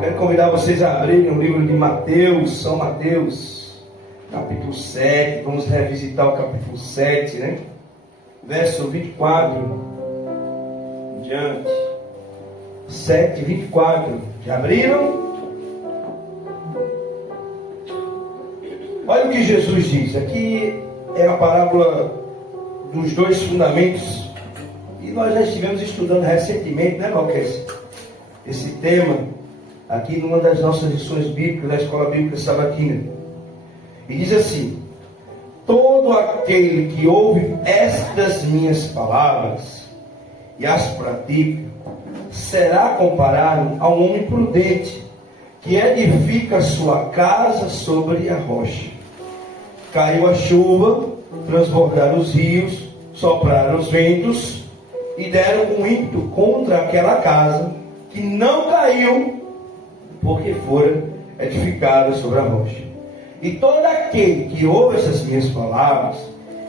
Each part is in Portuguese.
Quero convidar vocês a abrirem o livro de Mateus, São Mateus, capítulo 7. Vamos revisitar o capítulo 7, né? Verso 24 em diante. 7, 24. Já abriram? Olha o que Jesus diz. Aqui é a parábola dos dois fundamentos. E nós já estivemos estudando recentemente, né, Malquês? Esse tema aqui numa das nossas lições bíblicas da Escola Bíblica Sabatina. E diz assim: todo aquele que ouve estas minhas palavras e as pratica, será comparado a um homem prudente, que edifica sua casa sobre a rocha. Caiu a chuva, transbordaram os rios, sopraram os ventos, e deram com ímpeto contra aquela casa, que não caiu, porque fora edificada sobre a rocha. E todo aquele que ouve essas minhas palavras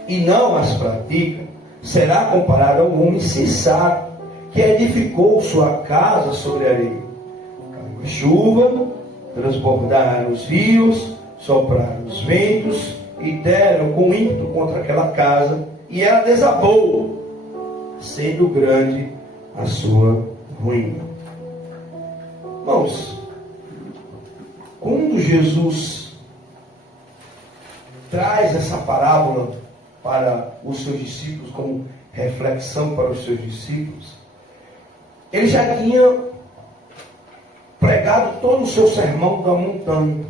e não as pratica, será comparado a um homem sensato, que edificou sua casa sobre a areia. Caiu a chuva, transbordaram os rios, sopraram os ventos, e deram com ímpeto contra aquela casa, e ela desabou, sendo grande a sua ruína. Irmãos, quando Jesus traz essa parábola para os seus discípulos, como reflexão para os seus discípulos, ele já tinha pregado todo o seu sermão da montanha.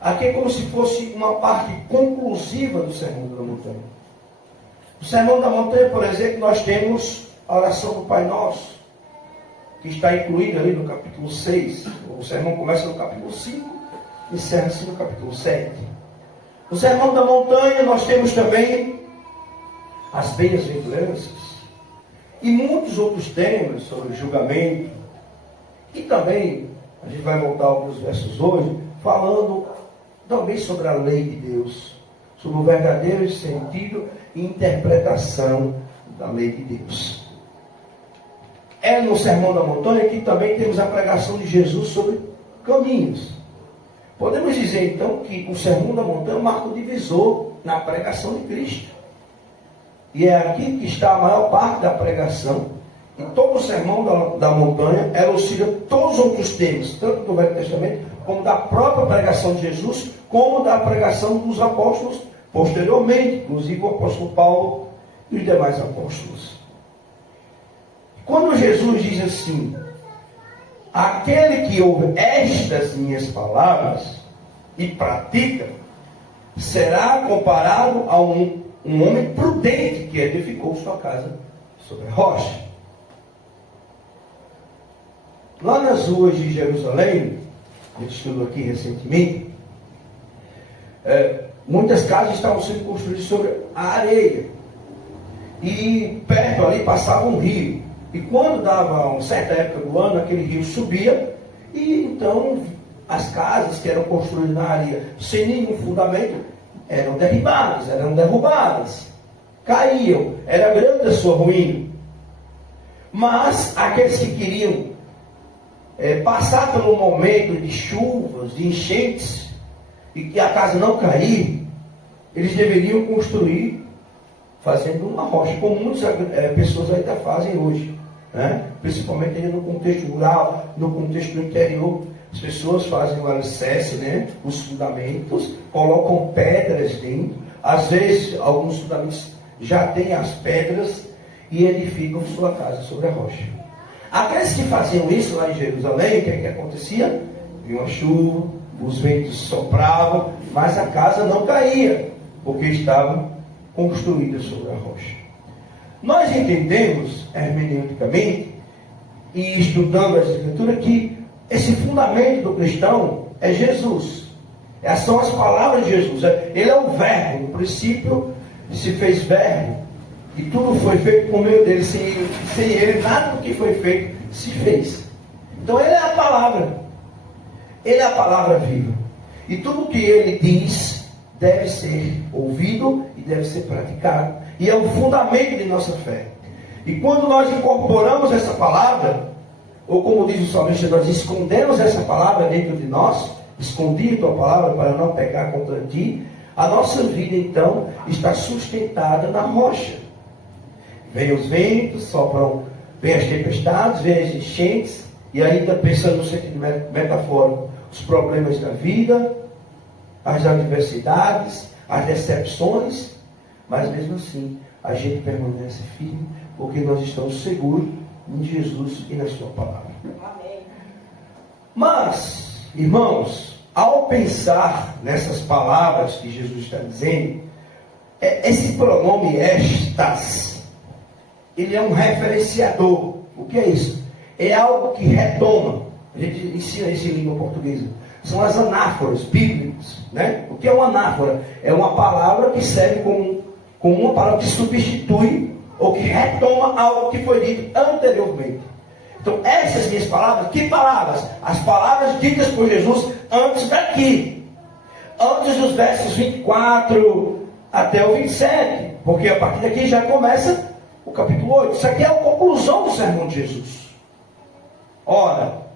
Aqui é como se fosse uma parte conclusiva do sermão da montanha. O sermão da montanha, por exemplo, nós temos a oração do Pai Nosso, que está incluída ali no capítulo 6. O sermão começa no capítulo 5 e encerra-se no capítulo 7. No sermão da montanha nós temos também as bem-aventuranças e muitos outros temas sobre julgamento. E também, a gente vai voltar alguns versos hoje, falando também sobre a lei de Deus, sobre o verdadeiro sentido e interpretação da lei de Deus. É no Sermão da Montanha que também temos a pregação de Jesus sobre caminhos. Podemos dizer então que o Sermão da Montanha é um marco divisor na pregação de Cristo. E é aqui que está a maior parte da pregação. E todo o Sermão da Montanha elucida todos os outros temas, tanto do Velho Testamento, como da própria pregação de Jesus, como da pregação dos apóstolos posteriormente, inclusive o apóstolo Paulo e os demais apóstolos. Quando Jesus diz assim: aquele que ouve estas minhas palavras e pratica, será comparado a um homem prudente que edificou sua casa sobre a rocha. Lá nas ruas de Jerusalém, a gente estudou aqui recentemente, muitas casas estavam sendo construídas sobre a areia. E perto ali passava um rio. E quando dava uma certa época do ano, aquele rio subia, e então as casas que eram construídas na areia sem nenhum fundamento eram derribadas, eram derrubadas, caíam, era grande a sua ruína. Mas aqueles que queriam passar pelo momento de chuvas, de enchentes, e que a casa não cair, eles deveriam construir fazendo uma rocha, como muitas pessoas ainda fazem hoje, né? Principalmente no contexto rural, no contexto do interior. As pessoas fazem o alicerce, né? Os fundamentos, colocam pedras dentro. Às vezes, alguns fundamentos já têm as pedras e edificam sua casa sobre a rocha. Aqueles que faziam isso lá em Jerusalém, o que é que acontecia? Vinha uma chuva, os ventos sopravam, mas a casa não caía, porque estava construída sobre a rocha. Nós entendemos hermeneuticamente, e estudando as Escrituras, que esse fundamento do cristão é Jesus. Essas são as palavras de Jesus. Ele é o verbo. No princípio se fez verbo, e tudo foi feito por meio dele. Sem ele, nada do que foi feito se fez. Então ele é a palavra. Ele é a palavra viva. E tudo que ele diz deve ser ouvido e deve ser praticado. E é o fundamento de nossa fé. E quando nós incorporamos essa palavra, ou como diz o salmista, nós escondemos essa palavra dentro de nós, escondi a tua palavra para não pecar contra ti, a nossa vida então está sustentada na rocha. Vem os ventos, sopram, vem as tempestades, vem as enchentes, e ainda pensando no sentido metafórico, os problemas da vida, as adversidades, as decepções, mas mesmo assim a gente permanece firme, porque nós estamos seguros em Jesus e na sua palavra. Amém. Mas, irmãos, ao pensar nessas palavras que Jesus está dizendo, esse pronome estas, ele é um referenciador. O que é isso? É algo que retoma. A gente ensina isso em língua portuguesa. São as anáforas bíblicas, né? O que é uma anáfora? É uma palavra que serve como uma palavra que substitui ou que retoma algo que foi dito anteriormente. Então, essas minhas palavras, que palavras? As palavras ditas por Jesus antes daqui. Antes dos versos 24 até o 27. Porque a partir daqui já começa o capítulo 8. Isso aqui é a conclusão do sermão de Jesus. Ora,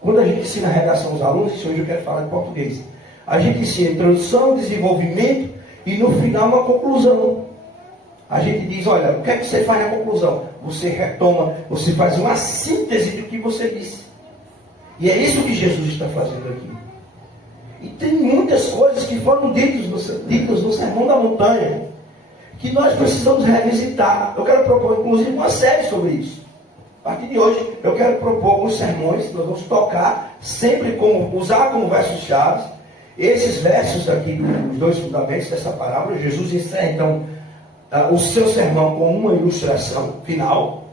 quando a gente ensina a redação aos alunos, isso hoje eu quero falar em português, a gente ensina introdução, desenvolvimento e no final uma conclusão. A gente diz, olha, o que é que você faz na conclusão? Você retoma, você faz uma síntese do que você disse. E é isso que Jesus está fazendo aqui. E tem muitas coisas que foram ditas no Sermão da Montanha, que nós precisamos revisitar. Eu quero propor, inclusive, uma série sobre isso. A partir de hoje, eu quero propor alguns sermões que nós vamos tocar, sempre usar como versos-chave, esses versos aqui dos dois fundamentos dessa parábola. Jesus encerra, então, o seu sermão com uma ilustração final.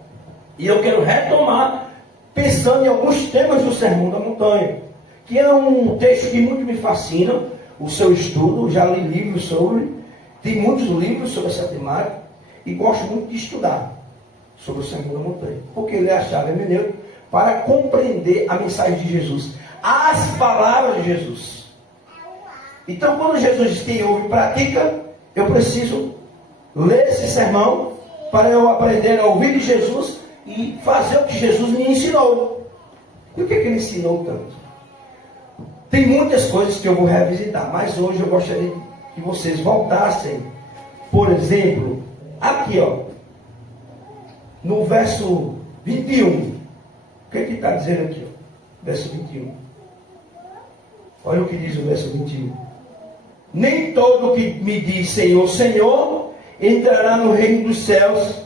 E eu quero retomar, pensando em alguns temas do Sermão da Montanha, que é um texto que muito me fascina, o seu estudo. Já li livros sobre, tem muitos livros sobre essa temática, e gosto muito de estudar sobre o Sermão da Montanha, porque ele é a chave hermenêutica para compreender a mensagem de Jesus, as palavras de Jesus. Então, quando Jesus diz quem ouve e pratica, eu preciso ler esse sermão para eu aprender a ouvir de Jesus e fazer o que Jesus me ensinou. E o que ele ensinou tanto? Tem muitas coisas que eu vou revisitar, mas hoje eu gostaria que vocês voltassem, por exemplo, aqui, ó, no verso 21. O que está dizendo aqui? Ó? Verso 21. Olha o que diz o verso 21. Nem todo que me diz Senhor, Senhor, entrará no reino dos céus,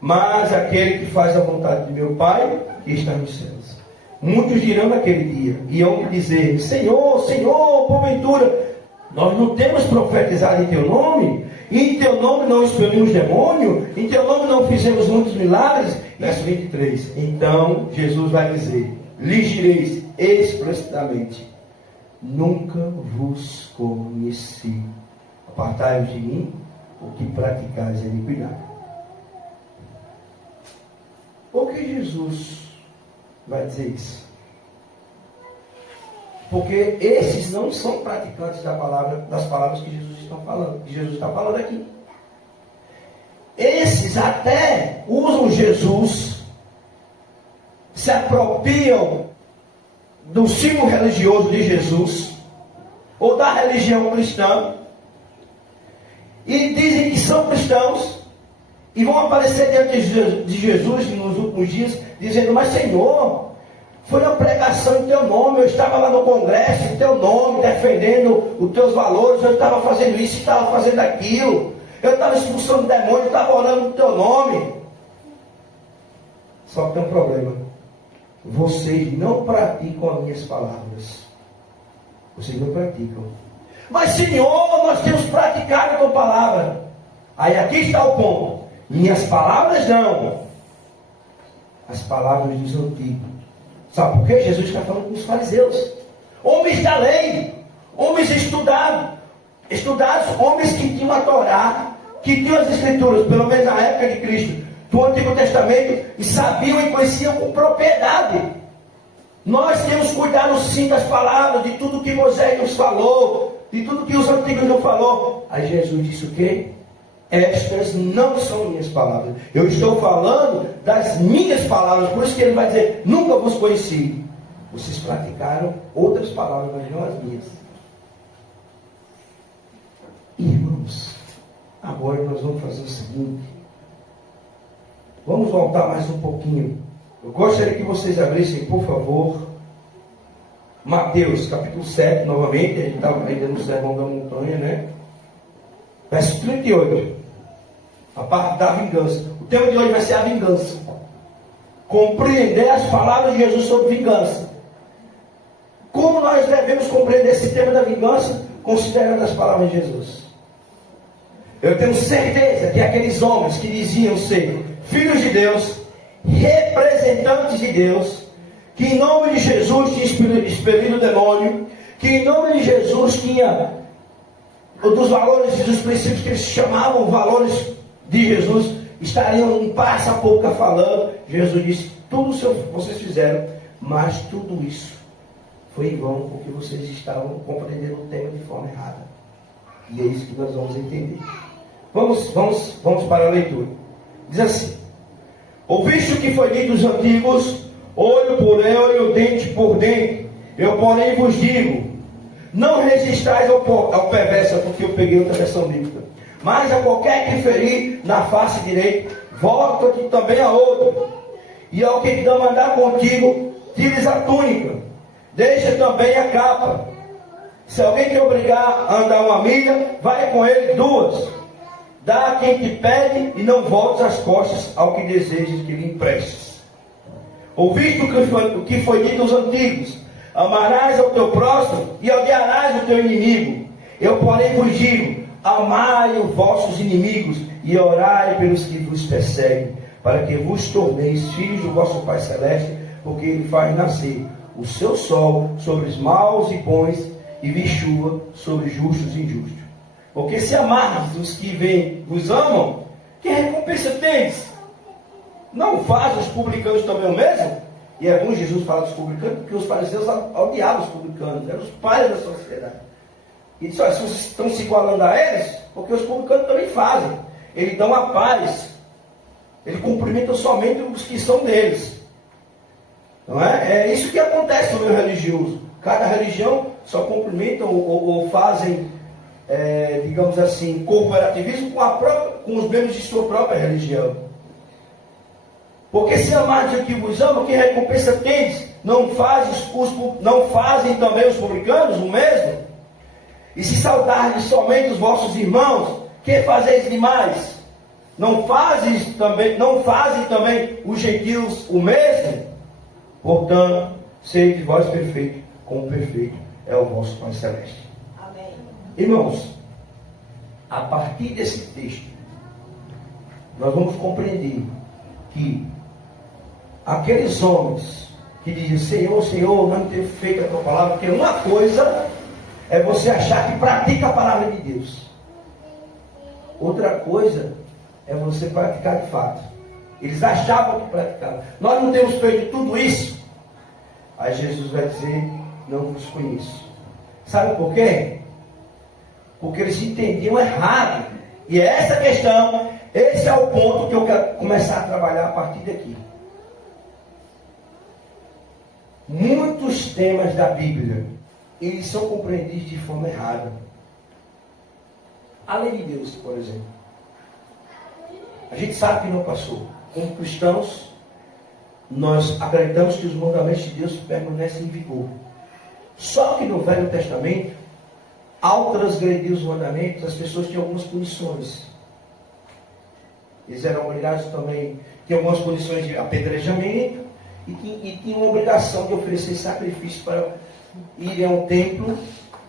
mas aquele que faz a vontade de meu Pai, que está nos céus. Muitos dirão naquele dia, e hão de dizer, Senhor, Senhor, porventura, nós não temos profetizado em teu nome? E em teu nome não expelimos demônio? Em teu nome não fizemos muitos milagres? Verso 23. Então Jesus vai dizer, lhes direis explicitamente, nunca vos conheci. Apartai-vos de mim, o que praticais a iniquidade. Por que Jesus vai dizer isso? Porque esses não são praticantes das palavras que Jesus está falando aqui. Esses até usam Jesus, se apropriam do símbolo religioso de Jesus, ou da religião cristã, e dizem que são cristãos, e vão aparecer diante de Jesus nos últimos dias, dizendo, mas Senhor, foi uma pregação em teu nome, eu estava lá no congresso em teu nome, defendendo os teus valores, eu estava fazendo isso, estava fazendo aquilo, eu estava expulsando demônio, eu estava orando no teu nome. Só que tem um problema. Vocês não praticam as minhas palavras. Vocês não praticam. Mas Senhor, nós temos praticado a tua palavra. Aí aqui está o ponto. Minhas palavras não. As palavras dos antigos. Sabe por quê? Jesus está falando com os fariseus. Homens da lei. Homens estudados, homens que tinham a Torá, que tinham as Escrituras, pelo menos na época de Cristo, do Antigo Testamento, e sabiam e conheciam com propriedade. Nós temos cuidado sim das palavras, de tudo que Moisés nos falou, de tudo que os antigos nos falou. Aí Jesus disse o quê? estas não são minhas palavras. Eu estou falando das minhas palavras. Por isso que ele vai dizer, nunca vos conheci. Vocês praticaram outras palavras, mas não as minhas. Irmãos, agora nós vamos fazer o seguinte. Vamos voltar mais um pouquinho. Eu gostaria que vocês abrissem, por favor, Mateus, capítulo 7, novamente. A gente está ainda no Sermão da Montanha, né? Verso 38. A parte da vingança. O tema de hoje vai ser a vingança. Compreender as palavras de Jesus sobre vingança. Como nós devemos compreender esse tema da vingança, considerando as palavras de Jesus? Eu tenho certeza que aqueles homens que diziam ser filhos de Deus, representantes de Deus, que em nome de Jesus tinha expelido o demônio, que em nome de Jesus tinha dos valores e dos princípios que eles chamavam valores de Jesus, estariam em passa a pouca falando. Jesus disse, tudo isso vocês fizeram, mas tudo isso foi em vão, porque vocês estavam compreendendo o tema de forma errada. E é isso que nós vamos entender. Vamos para a leitura. Diz assim: ouviste o que foi dito dos antigos, olho por olho, dente por dente. Eu, porém, vos digo, não resistais ao perverso, porque eu peguei outra versão bíblica. Mas a qualquer que ferir na face direita, volta-te também a outra. E ao que te mandar contigo, tires a túnica, deixa também a capa. Se alguém te obrigar a andar uma milha, vai com ele 2. Dá a quem te pede e não voltes as costas ao que desejas que lhe emprestes. Ouviste o que foi dito aos antigos: amarás ao teu próximo e odiarás o teu inimigo. Eu, porém, vos digo: amai os vossos inimigos e orai pelos que vos perseguem, para que vos torneis filhos do vosso Pai Celeste, porque Ele faz nascer o seu sol sobre os maus e bons, e vi chuva sobre justos e injustos. Porque se amardes os que vos amam, que recompensa tens? Não faz os publicanos também o mesmo? E é bom Jesus falar dos publicanos, porque os fariseus odiavam os publicanos, eram os pais da sociedade. E disse, olha, se vocês estão se igualando a eles, porque os publicanos também fazem. Eles dão a paz. Eles cumprimentam somente os que são deles. Não é? É isso que acontece no meio religioso. Cada religião só cumprimenta ou fazem, digamos assim, cooperativismo com os membros de sua própria religião. Porque se amardes o que vos ama, que recompensa tendes? Não fazem também os publicanos o mesmo? E se saudardes somente os vossos irmãos, que fazeis demais? Não fazem também os gentios o mesmo? Portanto, sede vós perfeitos, como perfeito é o vosso Pai Celeste. Amém. Irmãos, a partir desse texto, nós vamos compreender que aqueles homens que dizem, Senhor, Senhor, não tenho feito a tua palavra, porque uma coisa é você achar que pratica a palavra de Deus. Outra coisa é você praticar de fato. Eles achavam que praticavam. Nós não temos feito tudo isso. Aí Jesus vai dizer, não vos conheço. Sabe por quê? Porque eles entendiam errado. E é essa questão, esse é o ponto que eu quero começar a trabalhar a partir daqui. Muitos temas da Bíblia, eles são compreendidos de forma errada. A lei de Deus, por exemplo. A gente sabe que não passou. Como cristãos, nós acreditamos que os mandamentos de Deus permanecem em vigor. Só que no Velho Testamento, ao transgredir os mandamentos, as pessoas tinham algumas punições. Eles eram obrigados também, tinham algumas punições de apedrejamento, e tinham a obrigação de oferecer sacrifício para ir ao templo,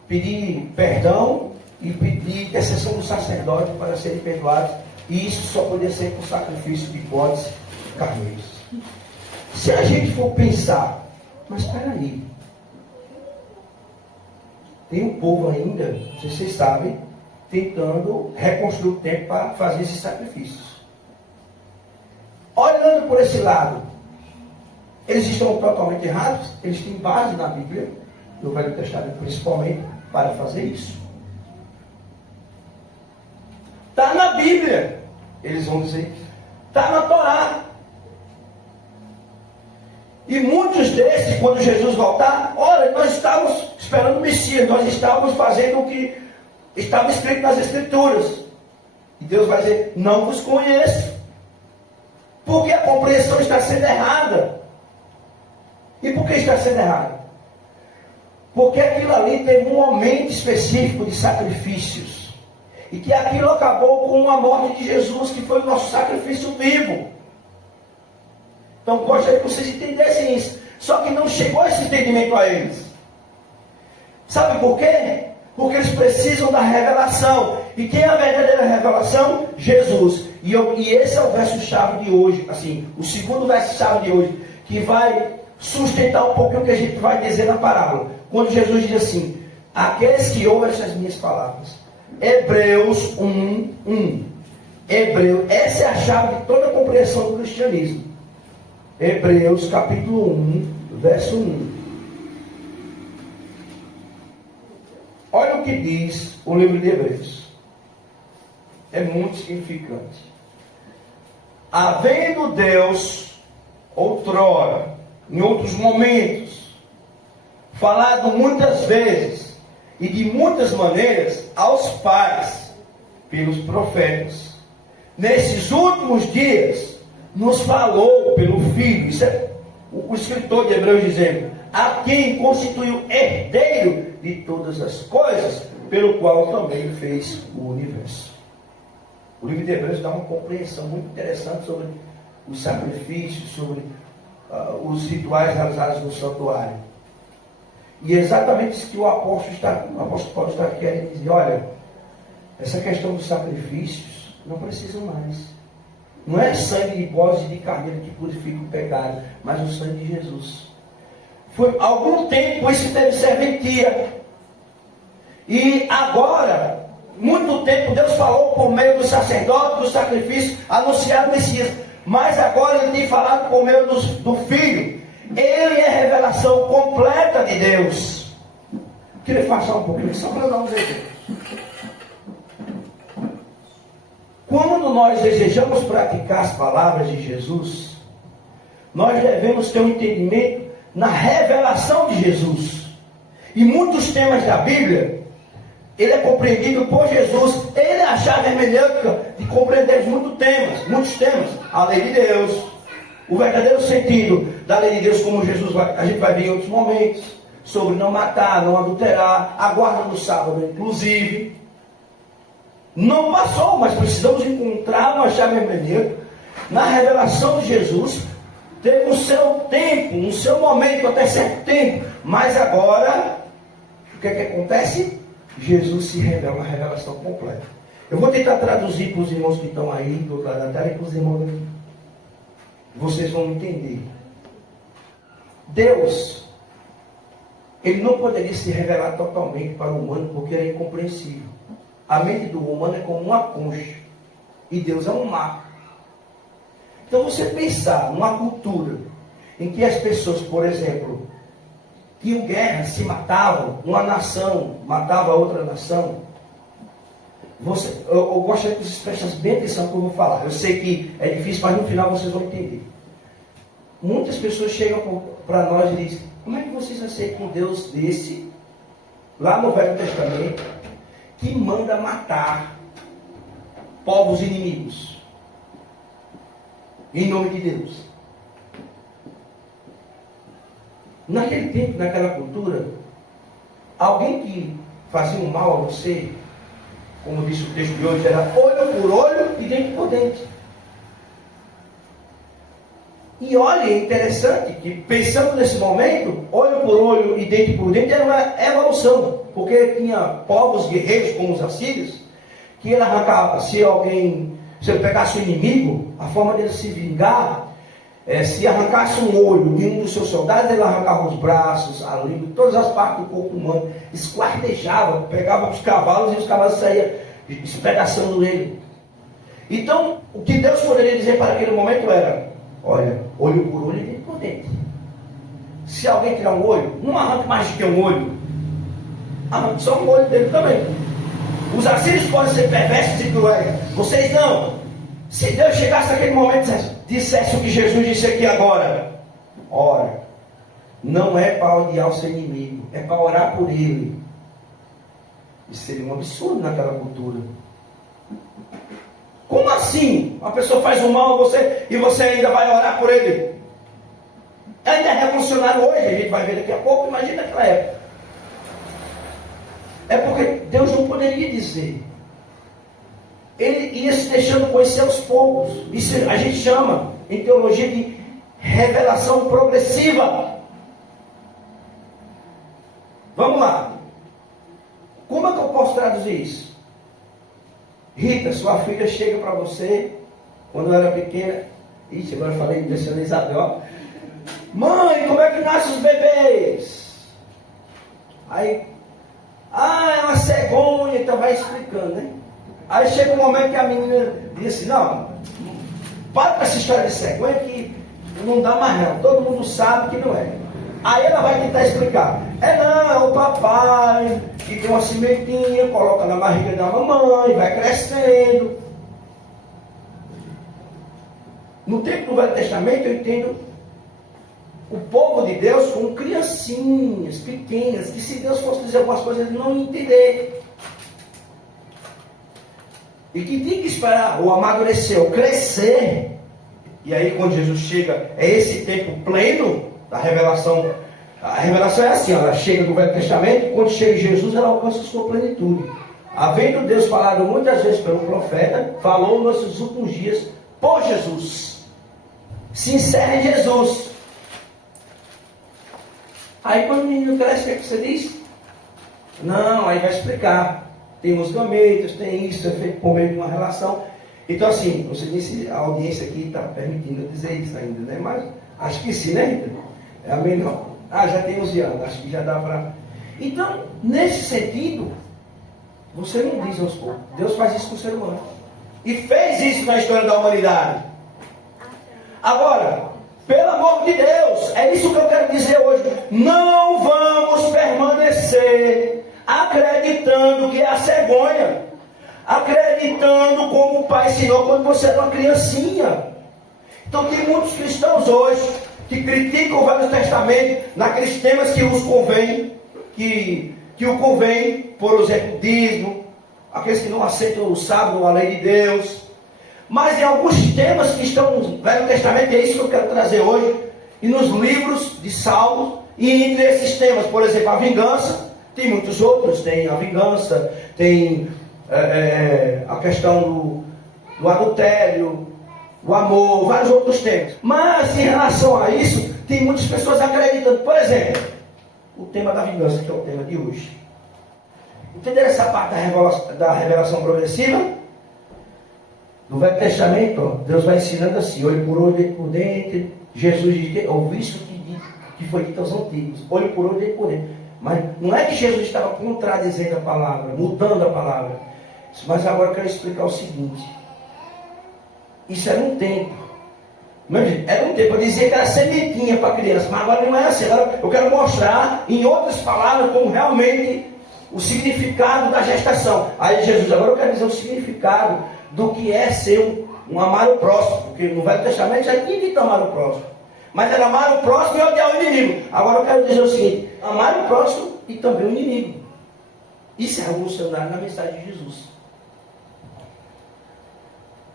pedir perdão e pedir intercessão do sacerdote para serem perdoados. E isso só podia ser com sacrifício de bodes e carneiros. Se a gente for pensar, mas espera aí, tem um povo ainda, não sei se vocês sabem, tentando reconstruir o templo para fazer esses sacrifícios. Olhando por esse lado, eles estão totalmente errados? Eles têm base na Bíblia, no Velho Testamento principalmente, para fazer isso. Está na Bíblia. Eles vão dizer, está na Torá. E muitos desses, quando Jesus voltar, olha, nós estávamos esperando o Messias, nós estávamos fazendo o que estava escrito nas Escrituras. E Deus vai dizer, não vos conheço. Porque a compreensão está sendo errada. E por que está sendo errada? Porque aquilo ali teve um momento específico de sacrifícios. E que aquilo acabou com a morte de Jesus, que foi o nosso sacrifício vivo. Então gostaria que vocês entendessem isso. Só que não chegou esse entendimento a eles. Sabe por quê? Porque eles precisam da revelação. E quem é a verdadeira revelação? Jesus. E esse é o verso-chave de hoje. Assim, o segundo verso-chave de hoje. Que vai sustentar um pouquinho o que a gente vai dizer na parábola. Quando Jesus diz assim, aqueles que ouvem essas minhas palavras. Hebreus 1:1. Hebreus, essa é a chave de toda a compreensão do cristianismo. Hebreus capítulo 1, verso 1. Olha o que diz o livro de Hebreus. É muito significante. Havendo Deus, outrora, em outros momentos, falado muitas vezes e de muitas maneiras aos pais, pelos profetas, nesses últimos dias, nos falou pelo Filho. Isso é o escritor de Hebreus dizendo, a quem constituiu herdeiro de todas as coisas, pelo qual também fez o universo. O livro de Hebreus dá uma compreensão muito interessante sobre os sacrifícios, sobre os rituais realizados no santuário. E é exatamente isso que o apóstolo Paulo está querendo dizer. Olha, essa questão dos sacrifícios não precisa mais. Não é sangue de bodes e de carneiro que purifica o pecado, mas o sangue de Jesus. Foi algum tempo isso teve serventia. E agora, muito tempo, Deus falou por meio do sacerdote, do sacrifício, anunciado o Messias. Mas agora Ele tem falado por meio do Filho. Ele é a revelação completa de Deus. Queria afastar um pouquinho, só para dar um exemplo. Quando nós desejamos praticar as palavras de Jesus, nós devemos ter um entendimento na revelação de Jesus. E muitos temas da Bíblia, ele é compreendido por Jesus. Ele é a chave hermenêutica de compreender muitos temas. A lei de Deus, o verdadeiro sentido da lei de Deus, como a gente vai ver em outros momentos, sobre não matar, não adulterar, a guarda do sábado, inclusive. Não passou, mas precisamos encontrar uma chave hermenêutica na revelação de Jesus. Teve o seu tempo, o seu momento, até certo tempo. Mas agora, o que é que acontece? Jesus se revela, uma revelação completa. Eu vou tentar traduzir para os irmãos que estão aí do outro lado da tela e para os irmãos aqui. Vocês vão entender. Deus, Ele não poderia se revelar totalmente para o humano porque é incompreensível. A mente do humano é como uma concha. E Deus é um mar. Então você pensar numa cultura em que as pessoas, por exemplo, tinham guerra, se matavam, uma nação matava outra nação. Eu gostaria que vocês prestassem bem atenção no que eu vou falar. Eu sei que é difícil, mas no final vocês vão entender. Muitas pessoas chegam para nós e dizem, como é que vocês aceitam um Deus desse, lá no Velho Testamento, que manda matar povos inimigos em nome de Deus? Naquele tempo, naquela cultura, alguém que fazia um mal a você, como disse o texto de hoje, era olho por olho e dente por dente. E olha, é interessante que, pensando nesse momento, olho por olho e dente por dente era uma evolução, porque tinha povos guerreiros como os assírios, que ele arrancava, se ele pegasse o inimigo, a forma dele se vingar, se arrancasse um olho de um dos seus soldados, ele arrancava os braços, a língua, todas as partes do corpo humano, esquartejava, pegava os cavalos e os cavalos saíam espedaçando ele. Então, o que Deus poderia dizer para aquele momento era, olha, olho por olho e dente por dente. Se alguém tirar um olho, não arranque mais do que um olho, arranque só um olho dele também. Os assírios podem ser perversos e cruéis. Vocês não. Se Deus chegasse naquele momento e dissesse o que Jesus disse aqui agora. Ora, não é para odiar o seu inimigo, é para orar por ele. Isso seria um absurdo naquela cultura. Como assim? Uma pessoa faz o mal a você e você ainda vai orar por ele? Ainda é revolucionário hoje, a gente vai ver daqui a pouco, imagina naquela época. É porque Deus não poderia dizer. Ele ia se deixando conhecer aos poucos. Isso a gente chama, em teologia, de revelação progressiva. Vamos lá. Como é que eu posso traduzir isso? Rita, sua filha chega para você, quando eu era pequena. Ixi, agora eu falei, deixando a Isabel. Mãe, como é que nascem os bebês? Aí, é uma cegonha, então vai explicando, né? Aí chega um momento que a menina diz assim, não, para com essa história de cegonha que não dá mais não, todo mundo sabe que não é. Aí ela vai tentar explicar. É o papai que tem uma sementinha, coloca na barriga da mamãe, vai crescendo. No tempo do Velho Testamento eu entendo o povo de Deus como criancinhas pequenas, que se Deus fosse dizer algumas coisas, eles não iam entender. E que tinha que esperar o amadurecer, o crescer. E aí quando Jesus chega, é esse tempo pleno da revelação. A revelação é assim, ela chega do Velho Testamento, e quando chega Jesus, ela alcança a sua plenitude. Havendo Deus falado muitas vezes pelo profeta, falou nos últimos dias por Jesus. Se encerra em Jesus. Aí quando o menino cresce, o que você diz? Não, aí vai explicar. Tem os gametas, tem isso, é feito por meio de uma relação. Então assim, você disse, a audiência aqui está permitindo eu dizer isso ainda, né? Mas acho que sim, né, Rita? É a menor. Já tem 11 anos, acho que já dá para... Então, nesse sentido, você não diz aos poucos. Deus faz isso com o ser humano. E fez isso na história da humanidade. Agora, pelo amor de Deus, é isso que eu quero dizer hoje. Não vamos permanecer acreditando que é a cegonha. Acreditando como o pai ensinou quando você era uma criancinha. Então tem muitos cristãos hoje que criticam o Velho Testamento naqueles temas que os convém, que o convém, por exemplo, dízimo, aqueles que não aceitam o sábado ou a lei de Deus. Mas em alguns temas que estão no Velho Testamento, é isso que eu quero trazer hoje, e nos livros de Salmos, e entre esses temas, por exemplo, a vingança, tem muitos outros, tem a vingança, tem a questão do adultério, o amor, vários outros temas. Mas em relação a isso, tem muitas pessoas acreditando. Por exemplo, o tema da vingança, que é o tema de hoje. Entenderam essa parte da revelação progressiva? No Velho Testamento, ó, Deus vai ensinando assim, olho por olho, dente por dente. Jesus diz que ouvi isso que foi dito aos antigos, olho por olho, dente por dente. Mas não é que Jesus estava contradizendo a palavra, mudando a palavra. Mas agora eu quero explicar o seguinte. Isso era um tempo. Era um tempo, eu dizia que era sementinha para a criança, mas agora não é assim. Agora eu quero mostrar, em outras palavras, como realmente o significado da gestação. Aí Jesus, agora eu quero dizer o significado do que é ser um amar o próximo. Porque no Velho Testamento já tinha dito amar o próximo. Mas era amar o próximo e odiar o inimigo. Agora eu quero dizer o seguinte, amar o próximo e também o inimigo. Isso é revolucionário na mensagem de Jesus.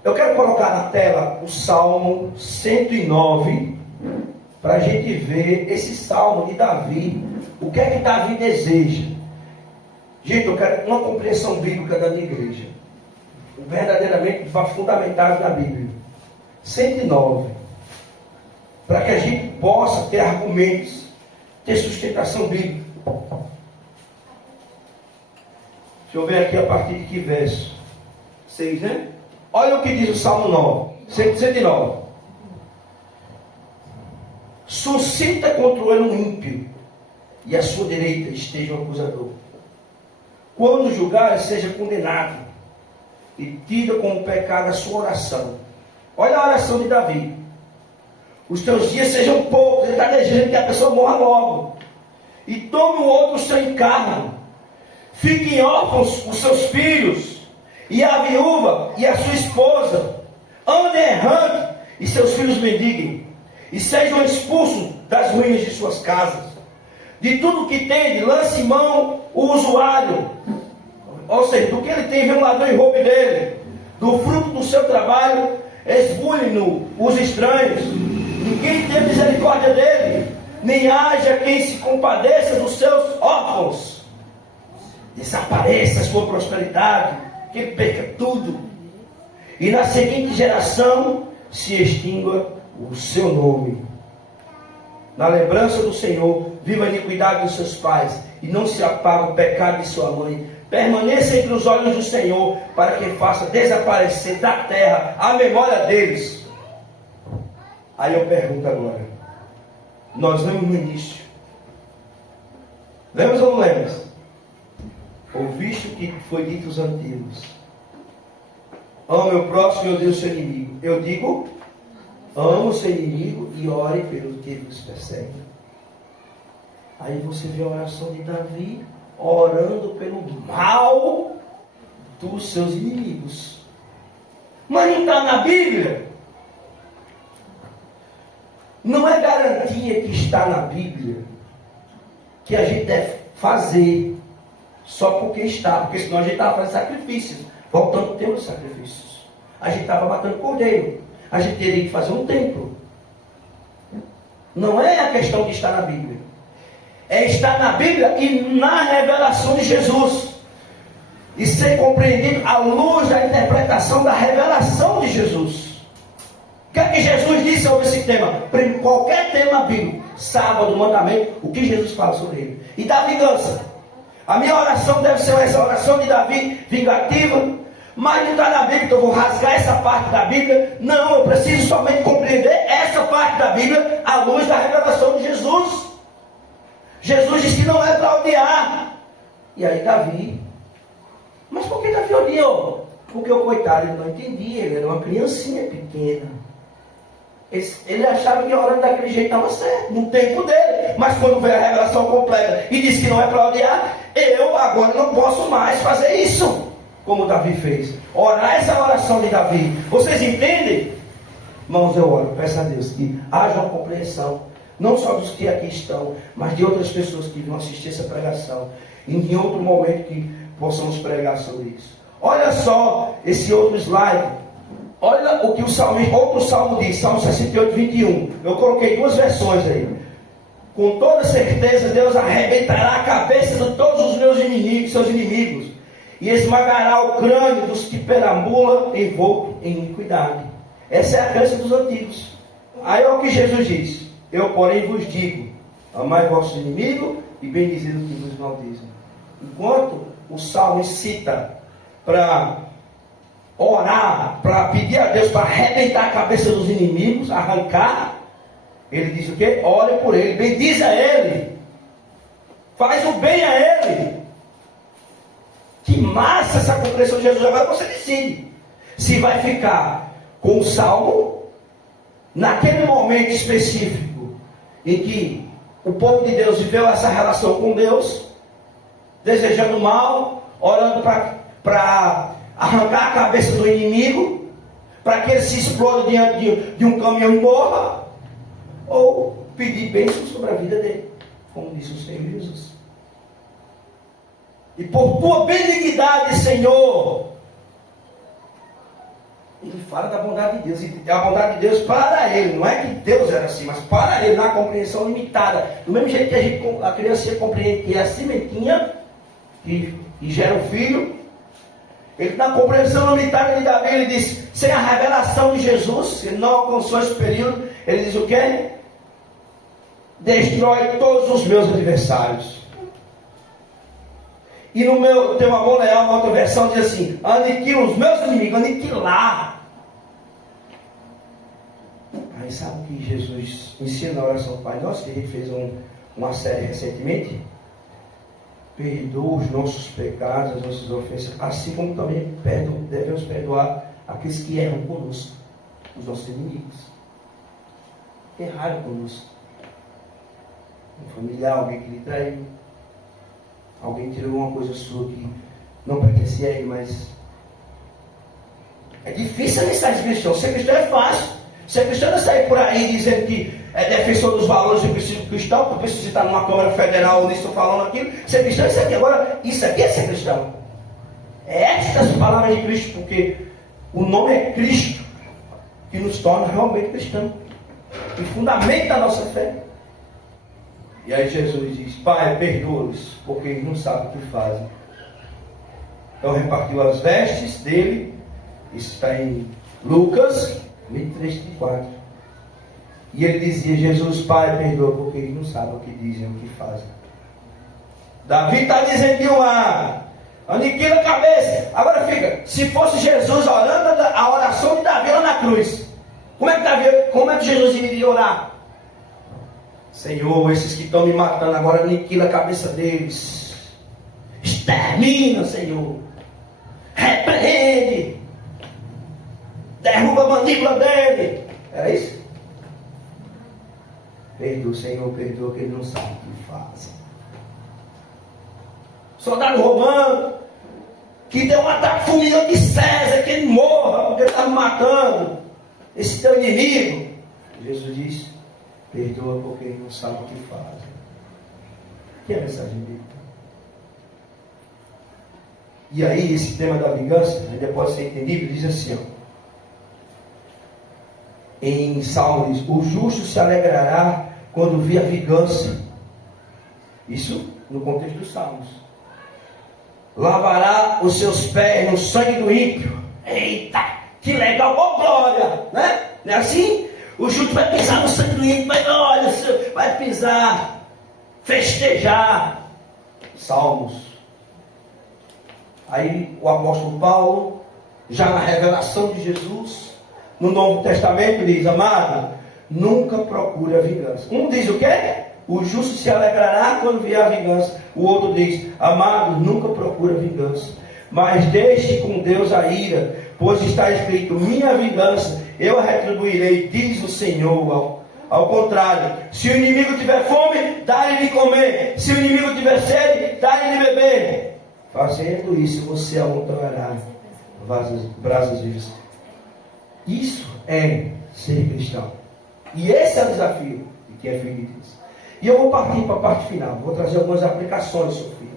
Eu quero colocar na tela o Salmo 109, para a gente ver esse Salmo de Davi, o que é que Davi deseja. Gente, eu quero uma compreensão bíblica da minha igreja, verdadeiramente fundamental da Bíblia. 109, para que a gente possa ter argumentos, ter sustentação bíblica. Deixa eu ver aqui a partir de que verso. 6, né? Olha o que diz o Salmo 109. Suscita contra ele um ímpio, e à sua direita esteja o acusador. Quando julgar, seja condenado, e tira como pecado a sua oração. Olha a oração de Davi. Os teus dias sejam poucos, ele está desejando que a pessoa morra logo. E tome o outro seu encargo. Fiquem órfãos os seus filhos, e a viúva e a sua esposa andem errante, e seus filhos mendiguem, e sejam expulsos das ruínas de suas casas. De tudo que tem, lance mão o usuário, ou seja, do que ele tem, vem um ladrão e roube dele. Do fruto do seu trabalho, esbulhe-no os estranhos. Ninguém tem misericórdia dele, nem haja quem se compadeça dos seus órfãos. Desapareça a sua prosperidade, que ele perca tudo. E na seguinte geração se extingua o seu nome. Na lembrança do Senhor, viva a iniquidade dos seus pais, e não se apague o pecado de sua mãe. Permaneça entre os olhos do Senhor, para que faça desaparecer da terra a memória deles. Aí eu pergunto agora, nós lemos no início, lemos ou não lemos? Ouviste o que foi dito aos antigos: ame o próximo e odeie o seu inimigo. Eu digo, ame o seu inimigo e ore pelo que vos persegue. Aí você vê a oração de Davi, orando pelo mal dos seus inimigos. Mas não está na Bíblia. Não é garantia que está na Bíblia que a gente deve fazer só porque está, porque senão a gente estava fazendo sacrifícios, voltando ao tempo dos sacrifícios. A gente estava matando cordeiro, a gente teria que fazer um templo. Não é a questão de estar na Bíblia, é estar na Bíblia e na revelação de Jesus, e ser compreendido à luz da interpretação da revelação de Jesus. O que é que Jesus disse sobre esse tema? Qualquer tema bíblico, sábado, mandamento, o que Jesus fala sobre ele. E da vingança. A minha oração deve ser essa oração de Davi, vingativa, mas não está na Bíblia, então eu vou rasgar essa parte da Bíblia. Não, eu preciso somente compreender essa parte da Bíblia à luz da revelação de Jesus. Jesus disse que não é para odiar. E aí Davi, mas por que Davi odiou? Porque o coitado ele não entendia, ele era uma criancinha pequena. Ele achava que orando daquele jeito estava certo, no tempo dele. Mas quando veio a revelação completa e disse que não é para odiar, eu agora não posso mais fazer isso, como Davi fez. Orar essa oração de Davi. Vocês entendem? Irmãos, eu oro, peço a Deus que haja uma compreensão, não só dos que aqui estão, mas de outras pessoas que vão assistir essa pregação, e em outro momento que possamos pregar sobre isso. Olha só esse outro slide. Olha o que o salmista, outro salmo diz, Salmo 68, 21. Eu coloquei duas versões aí. Com toda certeza Deus arrebentará a cabeça de todos os meus inimigos, seus inimigos, e esmagará o crânio dos que perambulam envolto em iniquidade. Essa é a crença dos antigos. Aí é o que Jesus diz: eu porém vos digo, amai vosso inimigo e bendizei o que vos maldizem. Enquanto o salmo cita para orar, para pedir a Deus para arrebentar a cabeça dos inimigos, arrancar, ele diz o quê? Ore por ele, bendize a ele, faz o bem a ele. Que massa essa compreensão de Jesus. Agora você decide se vai ficar com o salmo naquele momento específico em que o povo de Deus viveu essa relação com Deus, desejando mal, orando para arrancar a cabeça do inimigo, para que ele se exploda diante de um caminhão e morra, ou pedir bênção sobre a vida dele, como disse o Senhor Jesus. E por tua benignidade, Senhor, ele fala da bondade de Deus, e a bondade de Deus para ele, não é que Deus era assim, mas para ele, na compreensão limitada, do mesmo jeito que a criança compreende que é a sementinha que gera o filho. Ele, na compreensão limitada de Davi, ele diz, sem a revelação de Jesus, ele não alcançou esse período, ele diz o quê? Destrói todos os meus adversários. E no meu, tem uma boa leal, uma outra versão, diz assim, aniquila os meus inimigos, aniquilar. Aí sabe o que Jesus ensina na oração do Pai Nosso, que a gente fez uma série recentemente? Perdoa os nossos pecados, as nossas ofensas, assim como também devemos perdoar aqueles que erram conosco, os nossos inimigos. Erraram conosco. Um familiar, alguém que lhe traiu, Alguém tirou uma coisa sua que não pertencia a ele, mas é difícil a mensagem cristã. Ser cristão é fácil. Ser cristão não é sair por aí dizendo que é defensor dos valores do princípio cristão, porque se você está numa Câmara Federal ou estou falando aquilo, ser cristão é isso aqui. Agora, isso aqui é ser cristão. É estas palavras de Cristo, porque o nome é Cristo que nos torna realmente cristãos. E fundamenta a nossa fé. E aí Jesus diz: Pai, perdoa-os, porque eles não sabem o que fazem. Então repartiu as vestes dele. Isso está em Lucas 23:4. E ele dizia: Jesus, Pai, perdoa, porque eles não sabem o que dizem, o que fazem. Davi está dizendo de um lado: aniquila a cabeça. Agora fica, se fosse Jesus orando a oração de Davi lá na cruz, como é que Jesus iria orar? Senhor, esses que estão me matando agora, aniquila a cabeça deles. Extermina, Senhor. Repreende. Derruba a mandíbula dele. Era isso? Perdoa, Senhor, perdoa, que ele não sabe o que faz. Soldado romano que deu um ataque fulminante de César, que ele morra, porque ele estava matando esse teu inimigo. Jesus diz: perdoa, porque ele não sabe o que faz. Que é a mensagem bíblica. E aí, esse tema da vingança ainda pode ser entendido. Diz assim, ó, em Salmo diz: o justo se alegrará quando vir a vingança. Isso no contexto dos Salmos. Lavará os seus pés no sangue do ímpio. Eita, que legal, oh glória, né? Não é assim? O justo vai pisar no sangue do ímpio, vai pisar, festejar. Salmos. Aí o apóstolo Paulo, já na revelação de Jesus, no Novo Testamento, diz: amado, nunca procure a vingança. Um diz o quê? O justo se alegrará quando vier a vingança. O outro diz: amado, nunca procure a vingança, mas deixe com Deus a ira, pois está escrito: minha vingança eu a retribuirei, diz o Senhor. Ao contrário, se o inimigo tiver fome, dá-lhe de comer. Se o inimigo tiver sede, dá-lhe de beber. Fazendo isso, você amontoará brasas vivas. Isso é ser cristão. E esse é o desafio de quem é filho de Deus. E eu vou partir para a parte final. Vou trazer algumas aplicações, Sofia.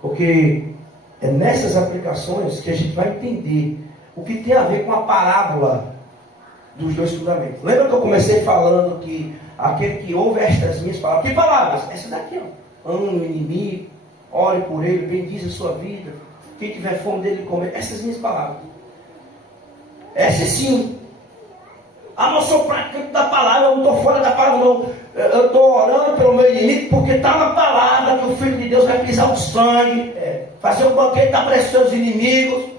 Porque é nessas aplicações que a gente vai entender o que tem a ver com a parábola dos dois fundamentos. Lembra que eu comecei falando que aquele que ouve estas minhas palavras, que palavras? Essa daqui, ó. Ame o inimigo, ore por ele, bendize a sua vida. Quem tiver fome dele comer. Essas minhas palavras. Essas sim. Ah, não sou praticante da palavra, eu não estou fora da palavra, não. Eu estou orando pelo meu inimigo, porque está na palavra que o Filho de Deus vai pisar o sangue, fazer um banquete para os seus inimigos.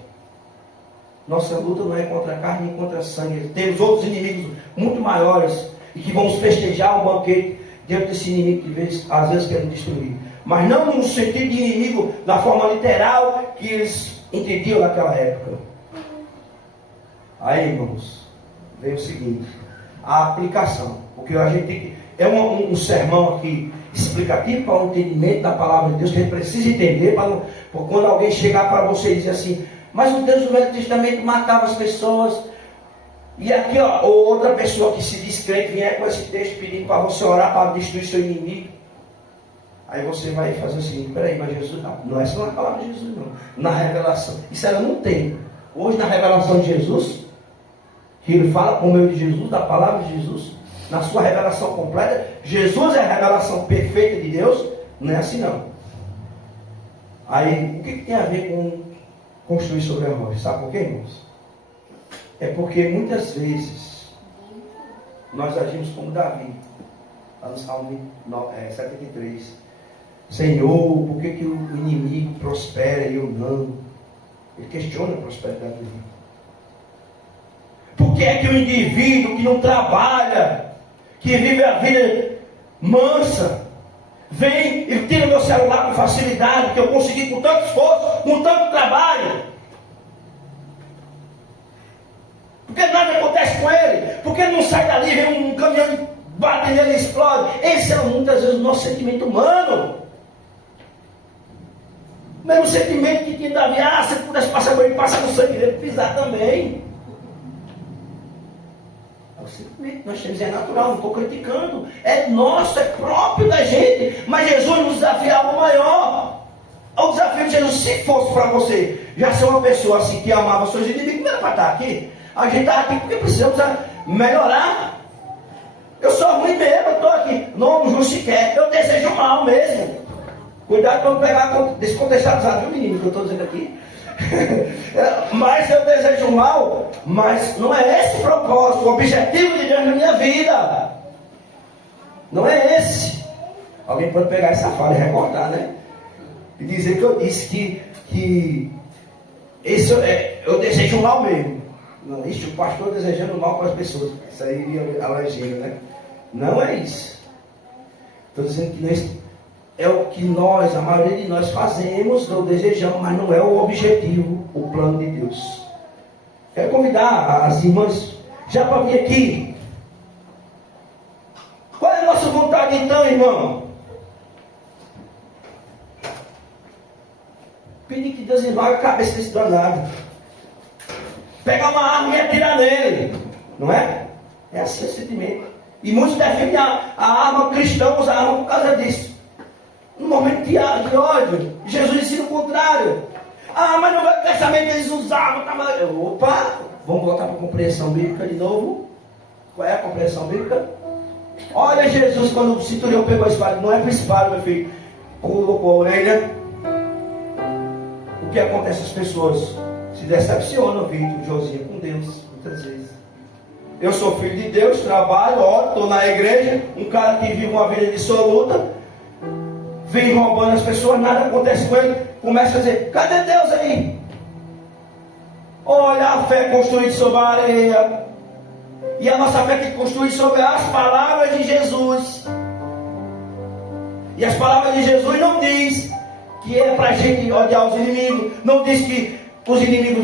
Nossa luta não é contra a carne nem contra a sangue. Temos outros inimigos muito maiores e que vamos festejar um banquete diante desse inimigo que às vezes querem destruir. Mas não no sentido de inimigo da forma literal que eles entendiam naquela época. Aí, irmãos, vem o seguinte: a aplicação. Porque a gente tem que. É um sermão aqui explicativo para o entendimento da palavra de Deus, que a gente precisa entender, para quando alguém chegar para você e dizer assim: mas o Deus do Velho Testamento matava as pessoas. E aqui, ó, outra pessoa que se diz crente vier com esse texto pedindo para você orar para destruir seu inimigo. Aí você vai fazer o seguinte: peraí, mas Jesus não é só na palavra de Jesus, não. Na revelação. Isso ela não tem. Hoje, na revelação de Jesus, que ele fala por meio de Jesus, da palavra de Jesus, na sua revelação completa, Jesus é a revelação perfeita de Deus. Não é assim, não. Aí, o que tem a ver com construir sobre a rocha? Sabe por quê, irmãos? É porque muitas vezes nós agimos como Davi, lá no Salmo 73. Senhor, por que o inimigo prospera e eu não? Ele questiona a prosperidade do inimigo. Por que é que o indivíduo que não trabalha, que vive a vida mansa, vem e tira meu celular com facilidade, que eu consegui com tanto esforço, com tanto trabalho? Porque nada acontece com ele? Porque ele não sai dali, vem um caminhão, bate nele e explode? Esse é muitas vezes o nosso sentimento humano. Mesmo sentimento que tinha Davi, se ele pudesse passar por ele, passa no sangue dele, pisar também. É o sentimento que nós temos, é natural, não estou criticando. É nosso, é próprio da gente. Mas Jesus nos desafia algo maior. O desafio de Jesus, se fosse para você já ser uma pessoa assim que amava seus inimigos, não era para estar aqui. A gente está aqui porque precisamos melhorar. Eu sou ruim mesmo, eu estou aqui. Não justifique, eu desejo mal mesmo. Cuidado para não pegar descontextualizado, viu, menino, que eu estou dizendo aqui. Mas eu desejo mal, mas não é esse o propósito, o objetivo de Deus na minha vida. Não é esse. Alguém pode pegar essa fala e recortar, né? E dizer que eu disse que esse eu desejo mal mesmo. Não, isso o pastor desejando mal para as pessoas. Isso aí iria a legenda, né? Não é isso. Estou dizendo que é o que nós, a maioria de nós fazemos, não desejamos, mas não é o objetivo, o plano de Deus. Quero convidar as irmãs já para vir aqui. Qual é a nossa vontade então, irmão? Pedir que Deus esmague a cabeça desse danado. Pegar uma arma e atirar nele. Não é? É assim o sentimento. E muitos defendem a arma cristã, usa a arma por causa disso. No momento de ódio, Jesus ensina o contrário. Mas no Velho Testamento eles usavam. Opa! Vamos voltar para a compreensão bíblica de novo. Qual é a compreensão bíblica? Olha Jesus quando o centurião pegou a espada. Não é para a espada, meu filho. Colocou a orelha. O que acontece? As pessoas se decepcionam, Vitor, Josinha, com Deus, muitas vezes. Eu sou filho de Deus, trabalho, oro, estou na igreja. Um cara que vive uma vida dissoluta, vem roubando as pessoas, nada acontece com ele. Começa a dizer, cadê Deus aí? Olha a fé construída sobre a areia. E a nossa fé que construída sobre as palavras de Jesus. E as palavras de Jesus não diz que é para a gente odiar os inimigos. Não diz que os inimigos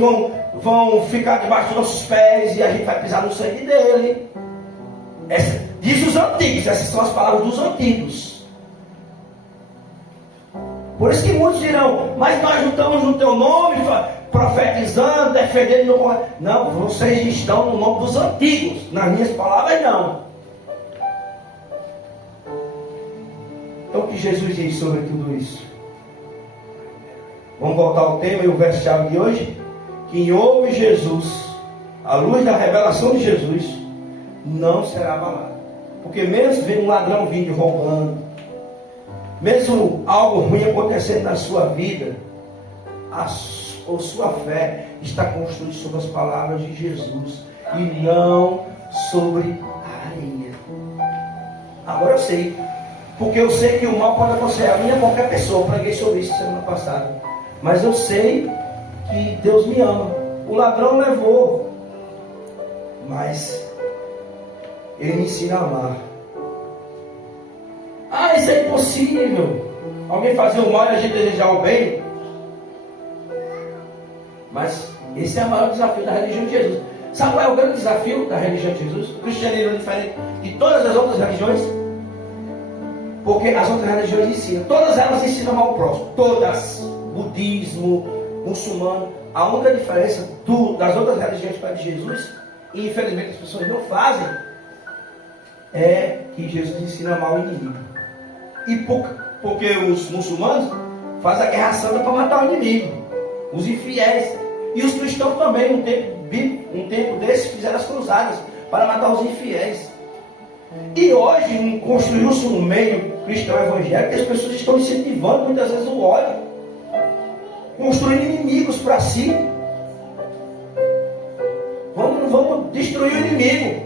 vão ficar debaixo dos nossos pés e a gente vai pisar no sangue dele. Diz os antigos, essas são as palavras dos antigos. Por isso que muitos dirão, mas nós não estamos no teu nome, profetizando, defendendo. Não, vocês estão no nome dos antigos. Nas minhas palavras, não. Então o que Jesus diz sobre tudo isso? Vamos voltar ao tema e o verso-chave de hoje. Quem ouve Jesus, à luz da revelação de Jesus, não será abalado. Porque mesmo vendo um ladrão vindo roubando, mesmo algo ruim acontecendo na sua vida, a sua fé está construída sobre as palavras de Jesus e não sobre a areia. Agora eu sei, porque eu sei que o mal pode acontecer a mim e a qualquer pessoa. Eu preguei sobre isso semana passada. Mas eu sei que Deus me ama. O ladrão levou, mas Ele me ensina a amar. Isso é impossível. Alguém fazer o mal e a gente desejar o bem. Mas esse é o maior desafio da religião de Jesus. Sabe qual é o grande desafio da religião de Jesus? O cristianismo é diferente de todas as outras religiões. Porque as outras religiões ensinam. Todas elas ensinam ao próximo. Todas. Budismo, muçulmano. A única diferença das outras religiões para de Jesus, e infelizmente as pessoas não fazem, é que Jesus ensina a amar o inimigo. E porque os muçulmanos fazem a guerra santa para matar o inimigo, os infiéis. E os cristãos também, um tempo desse, fizeram as cruzadas para matar os infiéis. E hoje construiu-se um meio cristão evangélico que as pessoas estão incentivando muitas vezes o ódio, construindo inimigos para si. Vamos destruir o inimigo,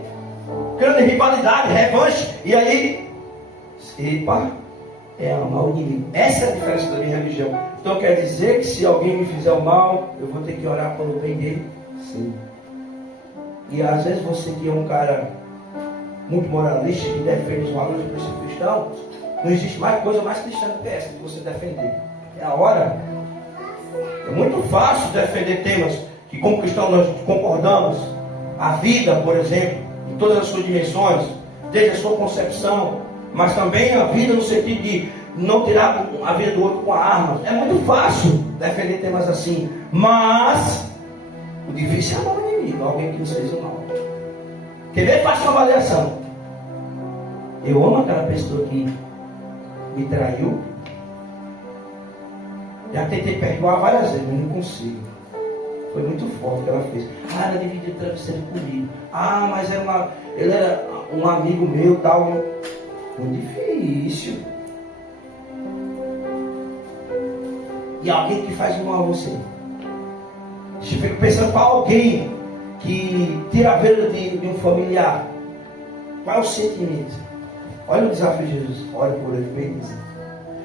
criando rivalidade, revanche. E aí, é amar o inimigo. Essa é a diferença da minha religião. Então quer dizer que se alguém me fizer o mal, eu vou ter que orar pelo bem dele? Sim. E às vezes você que é um cara muito moralista, que defende os valores do princípio cristão, não existe mais coisa mais cristã do que essa, que você defender. É a hora. É muito fácil defender temas que como cristãos nós concordamos. A vida, por exemplo, em todas as suas dimensões, desde a sua concepção, mas também a vida no sentido de não tirar a vida do outro com armas. É muito fácil defender temas assim, mas o difícil é amar o inimigo, alguém que nos fez o mal. Quer ver? Faça uma avaliação. Eu amo aquela pessoa que me traiu. Já tentei perdoar várias vezes, mas não consigo. Foi muito forte o que ela fez. Ela dividiu o travesseiro comigo. Mas ele era um amigo meu, tal. Foi difícil. E alguém que faz mal a você. Eu fico pensando para alguém que tira a vida de um familiar. Qual é o sentimento? Olha o desafio de Jesus. Olha por ele, bem dizer.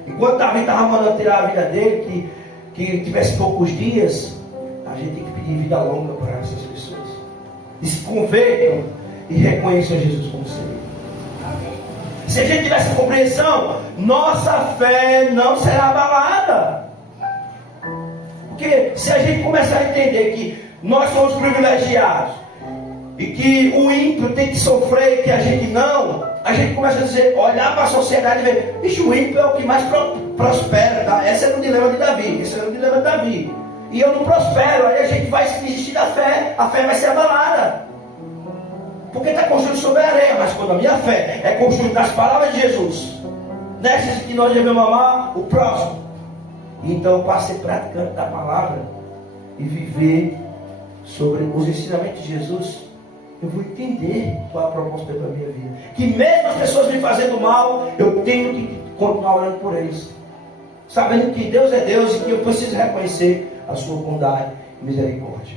Enquanto Davi estava mandando tirar a vida dele, que tivesse poucos dias, a gente tem que pedir vida longa para essas pessoas. E se convertam e reconheçam Jesus como Senhor. Se a gente tiver essa compreensão, nossa fé não será abalada. Porque se a gente começar a entender que nós somos privilegiados e que o ímpio tem que sofrer e que a gente não, a gente começa a dizer, olhar para a sociedade e ver, bicho, o ímpio é o que mais prospera, tá? Esse era o dilema de Davi, e eu não prospero, aí a gente vai se desistir da fé, a fé vai ser abalada. Porque está construído sobre a areia, mas quando a minha fé é construída nas palavras de Jesus, nessas que nós devemos amar o próximo, então eu passo a ser praticante da palavra e viver sobre os ensinamentos de Jesus, eu vou entender qual é a proposta da minha vida. Que mesmo as pessoas me fazendo mal, eu tenho que continuar orando por eles. Sabendo que Deus é Deus e que eu preciso reconhecer a sua bondade e misericórdia.